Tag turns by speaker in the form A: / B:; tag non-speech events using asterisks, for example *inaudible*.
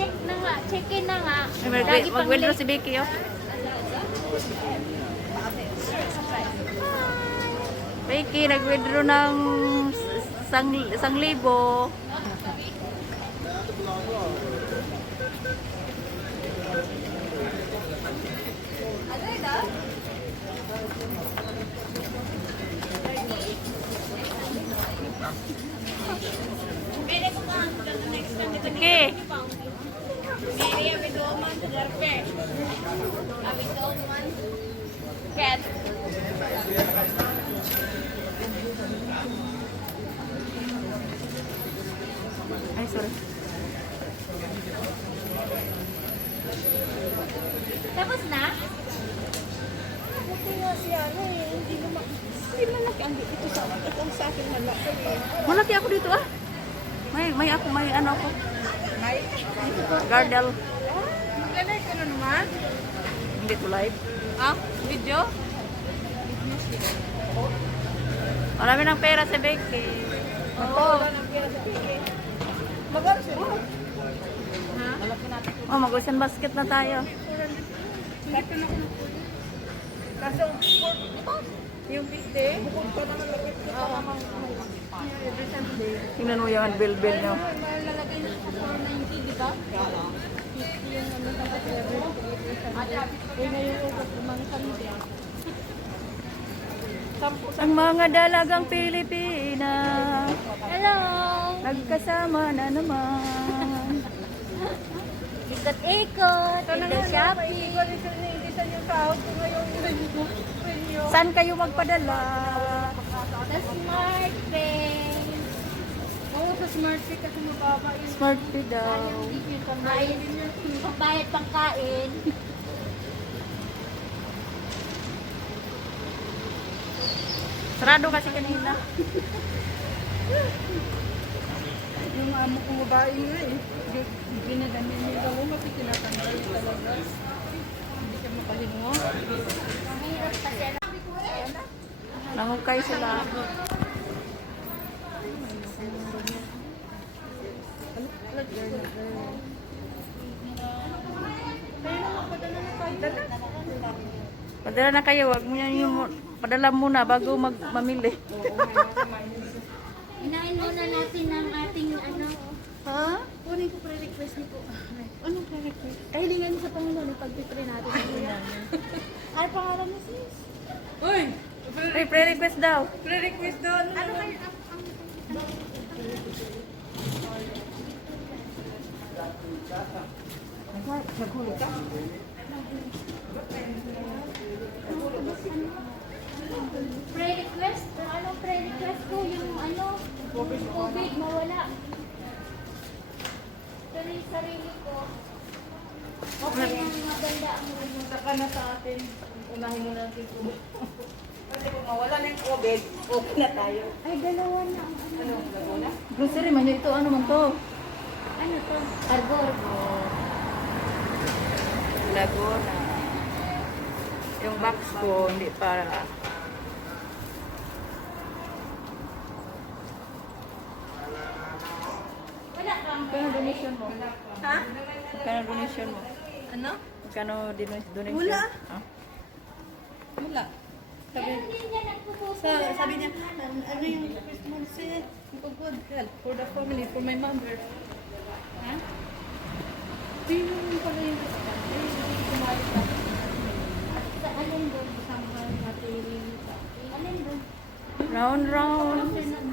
A: check na nga, check-in na nga. Lagi pang
B: Mag-withdraw
A: late.
B: si Becky, oh. Becky, nag-withdraw ng sang, sang libo.
A: Cat.
B: Ay, sorry.
A: Tapos na?
C: Buti nga si ano hindi naman, hindi malaki ang ito sa akin. Itong sa akin malaki eh.
B: Malaki ako dito, ah. May, may may.
C: May,
B: Gardel.
C: Na naman.
B: Hindi to live.
C: Ah, video?
B: Marami ng pera si Becky.
C: Oo. Magkano siya? Ha?
B: Oh, mag-usan basket na tayo.
C: Na ko na. Kaso, yung 50, bukod pa naman lapit ko pa naman.
B: Tingnan mo yung bill-bill nyo.
A: Malalagay na sa 490,
B: Ang mga dalagang Pilipina,
A: Hello!
B: nagkasama na naman.
A: Ikot-ikot,
C: Ito na nga,
A: shopping.
C: Yung sahod ko ngayon.
B: Saan kayo magpadala?
A: Sa Smart Pay.
C: Oo, sa smart pay kasi mababa yung
B: Smart pay daw.
A: Pambayad, pambayad pangkain.
B: Sarado kasi kanina.
C: Yung amo kong babae nga eh. Yung Ginadami nila ko kasi tinatanggal talaga. Hindi ka makahingo.
B: Nangukay sila.
C: Dala.
B: Padala na kayo, wag mo yan yung padala muna bago mag mamili.
A: Inain muna natin ang ating ano.
B: Ha?
A: Kunin ko pre-request niyo po. Anong pre-request? Kahilingan niyo sa Panginoon yung pagpipre natin. *laughs* Ay, pangalan niyo sis?
C: Uy!
B: Ay, pre-request daw.
C: Pre-request doon.
A: Ano kayo?
C: Naghuli ka?
A: Pre-request? Kung anong pre-request ko, yung ano, COVID, mawala. Pero yung sarili ko, okay lang, maganda ang
C: Pumunta ka na sa atin. Unahin mo na natin ito. Kasi kung mawala na yung COVID, okay na tayo.
A: Ay, dalawa na ano.
C: Ano, Laguna?
B: Grocery man ito. Ano man to?
A: Ano to? Arbor.
B: Laguna. Yung box ko, hindi para. Magkano donation mo?
C: Ha?
B: Magkano donation mo?
C: Ano?
B: Magkano donation?
C: Wala.
B: Ah?
C: Wala. Sabi, sa, sabi niya, "An- ano yung Christmas eh? For good health, for the family, for my mother. Ha? Di yun pala yung
B: Round, round.